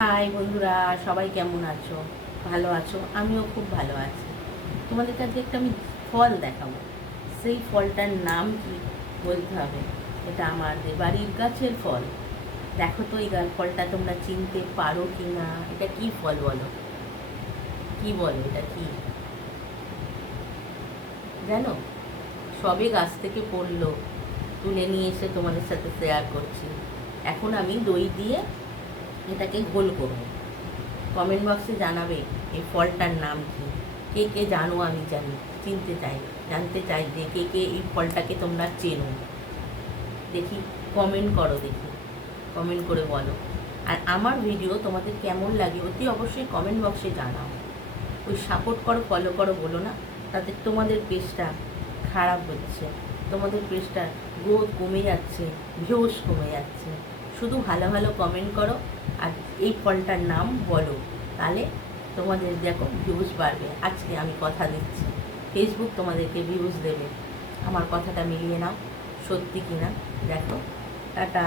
High বন্ধুরা, সবাই কেমন আছো? ভালো আছো? আমিও খুব ভালো আছি। তোমাদের কাছে একটা আমি ফল দেখাবো। সেই ফলটার নাম কি বলতে হবে? এটা আমাদের বাড়ির গাছের ফল। দেখো তো এই ফলটা তোমরা চিনতে পারো কি না এটা কি ফল বলো? কি বলো এটা কি? জানো? সবে গাছ থেকে পড়ল। তুলে নিয়ে এসে তোমাদের সাথে শেয়ার করছি। এখন আমি দই দিয়ে এটাকে গোল করব। কমেন্ট বক্সে জানাবে এই ফলটার নাম কি? কে কে জানো আমি জানি, চিনতে চাই জানতে চাই যে কে কে এই ফলটাকে তোমরা চেনো। দেখি কমেন্ট করো দেখি কমেন্ট করে বলো। আর আমার ভিডিও তোমাদের কেমন লাগে অতি অবশ্যই কমেন্ট বক্সে জানাও। ওই সাপোর্ট করো ফলো করো বলো না, তাতে তোমাদের পেজটা খারাপ হচ্ছে, তোমাদের পেজটা গ্রোথ কমে যাচ্ছে ভিউস কমে যাচ্ছে। শুধু ভালো ভালো কমেন্ট করো আর এই ফলটার নাম বলো। তাহলে তোমাদের দেখো ভিউজ বাড়বে। আজকে আমি কথা দিচ্ছি। ফেসবুক তোমাদেরকে ভিউজ দেবে। আমার কথাটা মিলিয়ে নাও। সত্যি কিনা? দেখো। টাটা।